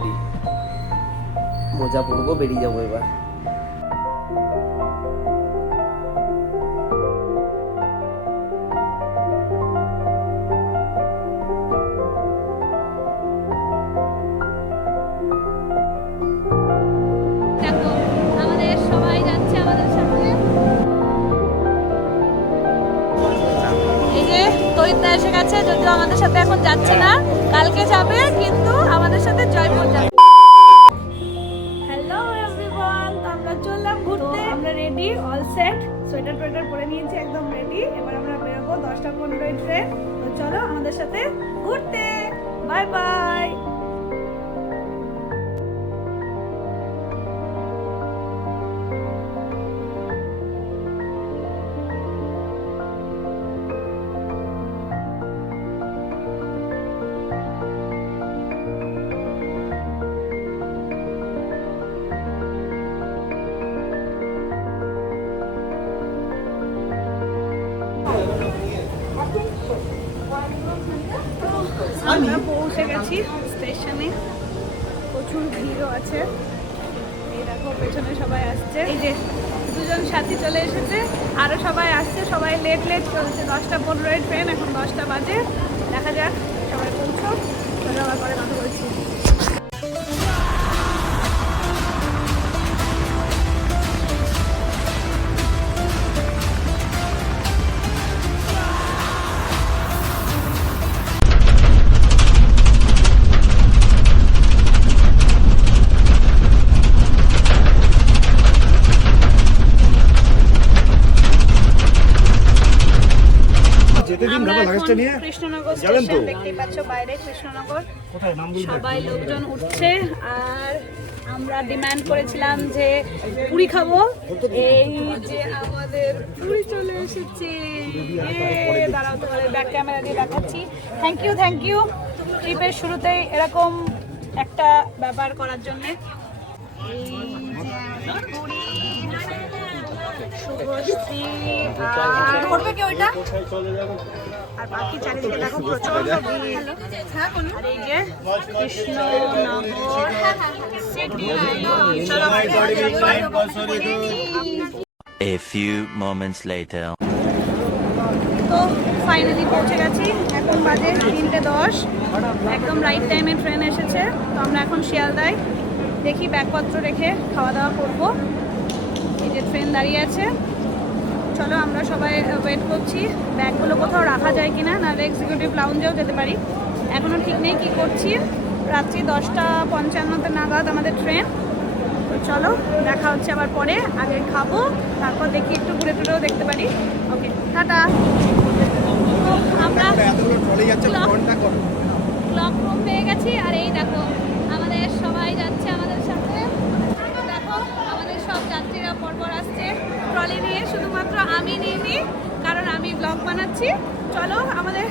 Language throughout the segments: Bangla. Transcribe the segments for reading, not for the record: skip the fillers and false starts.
রেডি, মোজা পরবো, বেরিয়ে যাবো এবার। এসে গেছে, যদিও আমাদের সাথে এখন যাচ্ছে না, কালকে যাবে, কিন্তু আমাদের সাথে জয়পুর যাবে। হ্যালো এভরিওয়ান, আমরা চললাম ঘুরতে, আমরা রেডি, অল সেট, সোয়েটার টোয়েটার পরে নিয়েছি, একদম রেডি। এবার আমরা বেরোবো 10টা 15 ট্রেন। তো চলো আমাদের সাথে ঘুরতে, বাই বাই। আমরা পৌঁছে গেছি স্টেশনে, প্রচুর ভিড়ও আছে। এই দেখো পেছনে সবাই আসছে, এই যে দুজন সাথী চলে এসেছে, আরো সবাই আসছে, সবাই লেট চলছে। 10টা 15 ট্রেন, এখন 10টা বাজে। দেখা যাক সবাই পৌঁছো, আবার পরে কথা বলছি। কৃষ্ণনগর স্টেশন দেখতেই পাচ্ছ, বাইরে কৃষ্ণনগর, সবাই লোকজন উঠছে। আর আমরা ডিমান্ড করেছিলাম যে পুরি খাবো, এই যে আমাদের পুরি চলে এসেছে। দাঁড়াও, তোমাদের ব্যাক ক্যামেরা দিয়ে দেখাচ্ছি। থ্যাংক ইউ ট্রিপের শুরুতেই এরকম একটা ব্যাপার করার জন্য। শুভশ্রী আর করবে কি ওইটা, আর বাকি চারিদিকে দেখো প্রচন্ড ভিড়। আর এই যে Krishnanagar city. A few moments later. তো ফাইনালি পৌঁছে গেছি, এখন বাজে 3:10, একদম রাইট টাইমে ট্রেন এসেছে। তো আমরা এখন শিয়ালদায়, দেখি ব্যাগপত্র রেখে খাওয়া দাওয়া করবো। এই যে ট্রেন দাঁড়িয়ে আছে, চলো আমরা সবাই ওয়েট করছি, ব্যাগগুলো কোথাও রাখা যায় কিনা, নাহলে এক্সিকিউটিভ লাউঞ্জেও যেতে পারি। এখনও ঠিক নেই কী করছি। রাত্রি 10টা 55 নাগাদ আমাদের ট্রেন। তো চলো দেখা হচ্ছে আবার পরে, আগে খাবো, তারপর দেখি একটু ঘুরে টুরেও দেখতে পারি। ওকে, টাটা। তো আমরা ক্লক রুম পেয়ে গেছি, আর এই দেখো আমাদের সবাই যাচ্ছে আমাদের সাথে। দেখো আমাদের সব যাত্রীরা পরপর আসছে ট্রলি নিয়ে, শুধুমাত্র আমি নিইনি, কারণ আমি ব্লগ বানাচ্ছি। চলো আমাদের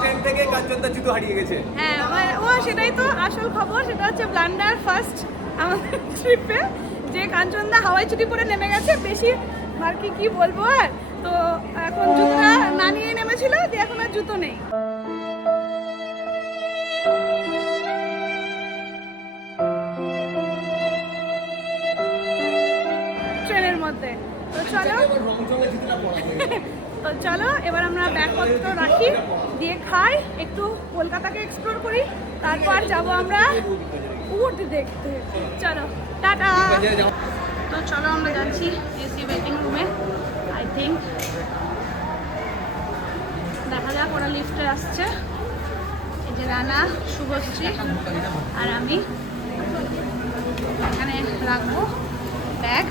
ট্রেন থেকে কাঞ্চনদা জুতো হারিয়ে গেছে। হ্যাঁ, ও সেটাই তো আসল খবর, সেটা হচ্ছে ব্লান্ডার ফার্স্ট আমাদের ট্রিপে, যে কাঞ্চনদা হাওয়াই চুটি পরে নেমে গেছে। বেশি আর কি বলবো। আর তো এখন জুতোটা না নিয়ে নেমেছিল, যে এখন আর জুতো নেই। ট্রেনের মধ্যে তো চলো এবার আমরা ব্যাগপত্র রাখি, দিয়ে খাই, একটু কলকাতাকে এক্সপ্লোর করি, তারপর যাব আমরা উট দেখতে। চলো টাটা। তো চলো আমরা যাচ্ছি এসি ওয়েটিং রুমে। আই থিঙ্ক দেখা যাক, ওরা লিফটে আসছে। এই যে রানা, শুভশ্রী আর আমি এখানে রাখবো ব্যাগ,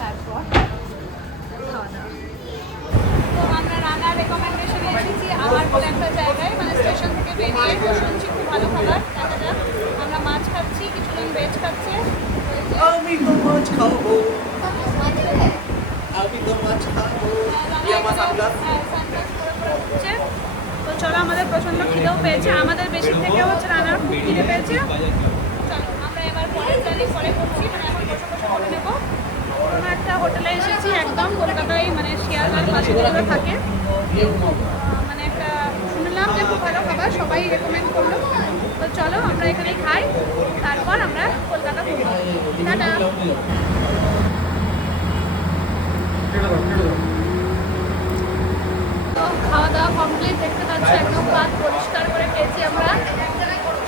তারপর খাওয়া দাওয়া। তো আমরা রানার রেকমেন্ডেশনে এসেছি আমার বলে একটা জায়গায়, মানে স্টেশন থেকে বেরিয়ে শুনছি খুব ভালো খাবার। দেখা যাক, আমরা মাছ খাচ্ছি, কিছুজন ভেজ খাচ্ছে। আমি তো মাছ খাবো, আমি তো মাছ খাবো। তো চলো, আমাদের প্রচন্ড খিদেও পেয়েছে, আমাদের বেশি থেকে হচ্ছে রানার খুব খিদে পেয়েছে। চলো আমরা এবার পরের জানি পরে করছি, মানে এখন বসে করে নেবো। কোনো একটা হোটেলে এসেছি, একদম কলকাতায়, মানে শিয়ালদার পাশে যেগুলো থাকে, মানে একটা শুনলাম যে খুব ভালো খাবার, সবাই রেকমেন্ড করলো। চলো আমরা এখানেই খাই, তারপর আমরা কলকাতা ঘুরবো। টাটা। তো খাওয়া দাওয়া কমপ্লিট, দেখতে পাচ্ছি একদম ভাত পরিষ্কার করে খেয়েছি আমরা।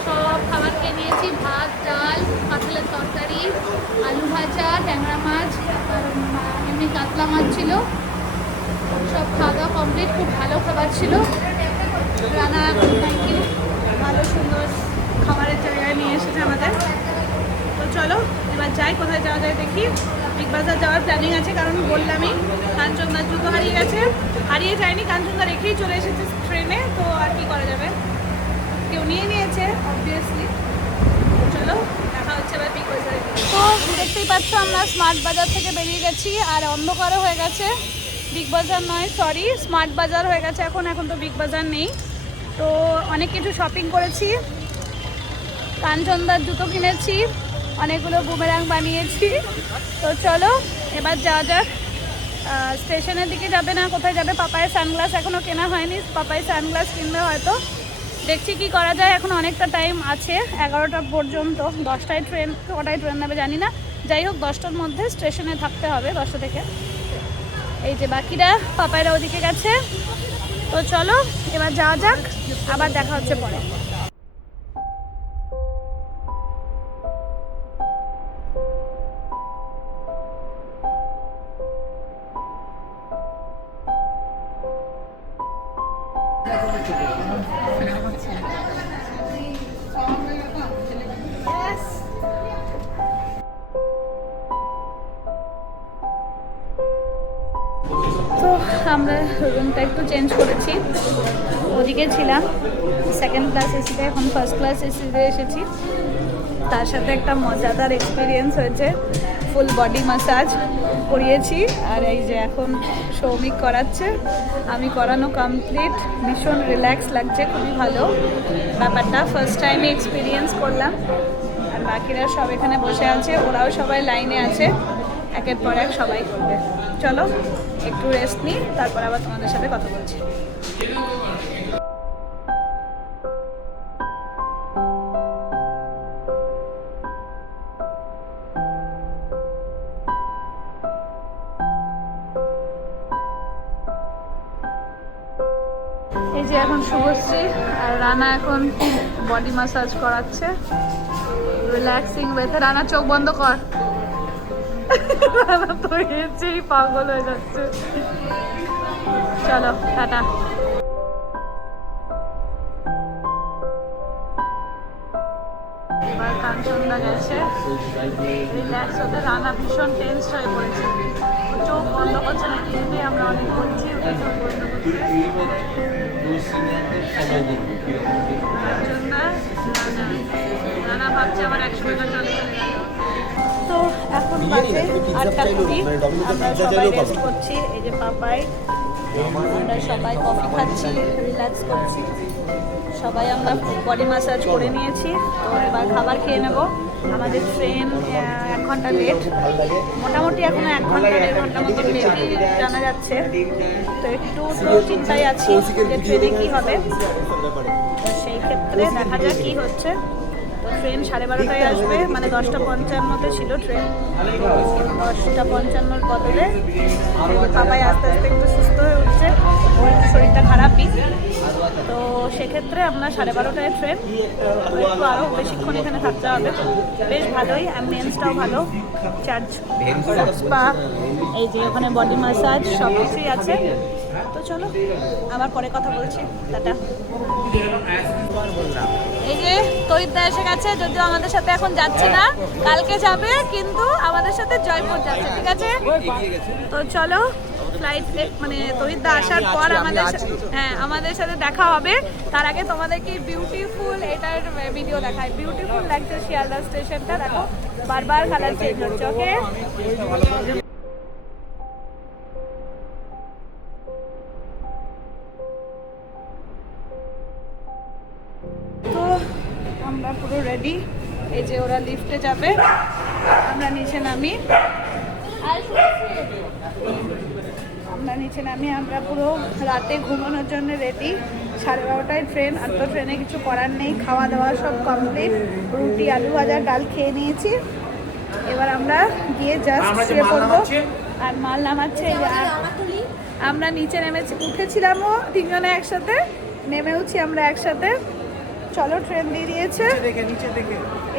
সব খাবার খেয়ে নিয়েছি, ভাত, ডাল, কাঁঠালের তরকারি, আলু ভাজা, ট্যাংরা মাছ, আর এমনি কাতলা মাছ ছিল। সব খাওয়া দাওয়া কমপ্লিট, খুব ভালো খাবার ছিল। রানা থ্যাংক ইউ, ভালো সুন্দর খাবারের জায়গায় নিয়ে এসেছে আমাদের। তো চলো এবার যাই, কোথায় যাওয়া যায় দেখি। বিগ বাজার যাওয়ার প্ল্যানিং আছে, কারণ বললামই কাঞ্চনদার জুতো হারিয়ে গেছে। হারিয়ে যায়নি, কাঞ্চনদা রেখেই চলে এসেছে ট্রেনে, তো আর কি করা যাবে, কেউ নিয়ে নিয়েছে অবভিয়াসলি। চলো দেখা হচ্ছে এবার বিগ বাজারে। তো দেখতেই পাচ্ছ আমরা স্মার্ট বাজার থেকে বেরিয়ে গেছি, আর অন্ধকারও হয়ে গেছে। বিগ বাজার নয়, সরি, স্মার্ট বাজার হয়ে গেছে এখন, এখন তো বিগ বাজার নেই। তো অনেক কিছু শপিং করেছি, কাঞ্চনদার জুতো কিনেছি, অনেকগুলো বুমেরাং বানিয়েছি। তো চলো এবার যাওয়া যাক। স্টেশনের দিকে যাবে না কোথায় যাবে, পাপায়ের সানগ্লাস এখনও কেনা হয়নি, পাপায়ের সানগ্লাস কিনবে হয়তো, দেখছি কি করা যায়। এখন অনেকটা টাইম আছে, 11টা পর্যন্ত, 10টায় ট্রেন, কটায় ট্রেন নেবে জানি না। যাই হোক 10টার মধ্যে স্টেশনে থাকতে হবে, 10টা থেকে। এই যে বাকিরা পাপাইরা ওদিকে গেছে। তো চলো এবার যাওয়া যাক, আবার দেখা হচ্ছে পরে। তো আমরা রুমটা একটু চেঞ্জ করেছি, ওদিকে ছিলাম সেকেন্ড ক্লাস এসিতে, এখন ফার্স্ট ক্লাস এসিতে এসেছি। তার সাথে একটা মজাদার এক্সপিরিয়েন্স হয়েছে, ফুল বডি ম্যাসাজ করিয়েছি। আর এই যে এখন সৌমিক করাচ্ছে, আমি করানো কমপ্লিট, ভীষণ রিল্যাক্স লাগছে, খুবই ভালো ব্যাপারটা, ফার্স্ট টাইমে এক্সপিরিয়েন্স করলাম। আর বাকিরা সব এখানে বসে আছে, ওরাও সবাই লাইনে আছে, একের পর এক সবাই করবে। চলো একটু রেস্ট নিই, তারপর আবার তোমাদের সাথে কথা বলছি। এই যে এখন শুভশ্রী আর রানা এখন বডি ম্যাসাজ করাচ্ছে, রিল্যাক্সিং ওয়েতে। রানা চোখ বন্ধ কর, রানা তো হেঁচেই পাগল হয়ে যাচ্ছে। চলো টাটা। এবার কাঞ্চনদা গেছে রিল্যাক্স হতে, রানা ভীষণ টেন্স হয়ে পড়েছে, চোখ বন্ধ করছে না, কিন্তু আমরা অনেক বলছি ওকে চোখ বন্ধ করতে। রানা ভাবছে আমার 100 টাকা চলে গেল। তো এখন বাজে 8:20, আমরা সবাই রেস্ট করছি। এই যে পাপাই, আমরা সবাই কফি খাচ্ছি, রিল্যাক্স করছি, সবাই আমরা বডি ম্যাসাজ করে নিয়েছি। তো এবার খাবার খেয়ে নেব। আমাদের ট্রেন 1 ঘন্টা লেট, মোটামুটি এখন 1 ঘন্টা 1.5 ঘন্টা মতো লেটই জানা যাচ্ছে। তো একটু তো চিন্তায় আছি যে ট্রেনে কী হবে, তো সেই ক্ষেত্রে দেখা যাক কী হচ্ছে। তো ট্রেন 12:30টায় আসবে, মানে 10:55-তে ছিল ট্রেন, 10:55-র বদলে বাবাই আস্তে আস্তে একটু সুস্থ হয়ে উঠছে, ওর শরীরটা খারাপই। তো সেক্ষেত্রে আমরা 12:30টায় ট্রেন, তো একটু আরও বেশিক্ষণ এখানে থাকতে হবে। বেশ ভালোই, অ্যাম্বিয়েন্সটাও ভালো, চার্জ স্পা, এই যে ওখানে বডি ম্যাসাজ সব কিছুই আছে। তো চলো আবার পরে কথা বলছি, টাটা। এই যে তৈদা এসে গেছে, যদিও আমাদের সাথে এখন যাচ্ছে না, কালকে যাবে, কিন্তু আমাদের সাথে জয়পুর যাচ্ছে, ঠিক আছে? তো চলো ফ্লাইট, মানে তৈদা আসার পর আমাদের সাথে দেখা হবে। তার আগে তোমাদেরকে বিউটিফুল এটার ভিডিও দেখায়, বিউটিফুল লাগছে শিয়ালদা স্টেশনটা, দেখো বারবার কালার চেঞ্জ হচ্ছে। ওকে, তো আমরা পুরো রেডি। এই যে ওরা লিফটে যাবে, আমরা নিচে নামি, আমরা পুরো রাতে ঘুমানোর জন্য রেডি। 12:30টায় ট্রেন, আর তো ট্রেনে কিছু করার নেই, খাওয়া দাওয়া সব কমপ্লিট। রুটি, আলু ভাজা, ডাল খেয়ে নিয়েছি। এবার আমরা গিয়ে জাস্ট শুয়ে পড়বো। আর মাল নামাচ্ছে। এই যে আমরা নিচে নেমেছি, উঠেছিলামও তিনজনে একসাথে, নেমেওছি আমরা একসাথে। চলো, ট্রেন দিয়ে দিয়েছে।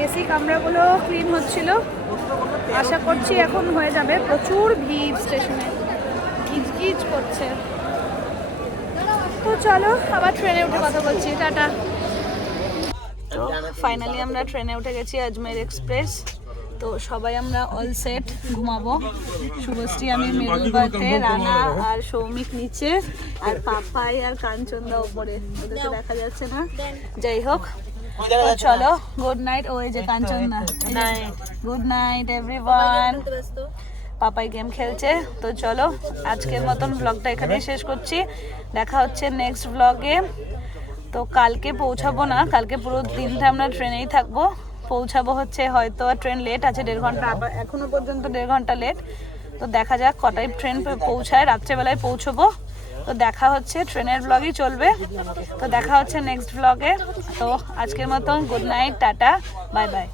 এসি কামরাগুলো ক্লিন হচ্ছিল, আশা করছি এখন হয়ে যাবে। প্রচুর ভিড় স্টেশনে, গিজগিজ করছে। তো চলো আবার ট্রেনে উঠে কথা বলছি, টাটা। তো ফাইনালি আমরা ট্রেনে উঠে গেছি, আজমের এক্সপ্রেস। তো সবাই আমরা অল সেট, ঘুমাবো। শুভশ্রী, আমি মিডল বার্থে, রানা আর সৌমিক নিচে, আর পাপাই আর কাঞ্চনদা ওপরে, ওদেরকে দেখা যাচ্ছে না। যাই হোক, তো চলো, গুড নাইট। ওই যে কাঞ্চনদা, good night everyone. Papai game খেলছে। তো চলো, আজকের মতন ব্লগটা এখানেই শেষ করছি। দেখা হচ্ছে নেক্সট ব্লগে। তো কালকে পৌঁছাবো না, কালকে পুরো দিনটা আমরা ট্রেনেই থাকবো। পৌঁছাবো হচ্ছে হয়তো ট্রেন লেট আছে 1.5 ঘন্টা, আবার এখনো পর্যন্ত 1.5 ঘন্টা লেট। তো দেখা যাক কটায় ট্রেন পৌঁছায়, রাত্রেবেলায় পৌঁছবো। তো দেখা হচ্ছে, ট্রেনের ব্লগই চলবে। তো দেখা হচ্ছে নেক্সট ব্লগে। তো আজকের মতন good night, tata, bye bye.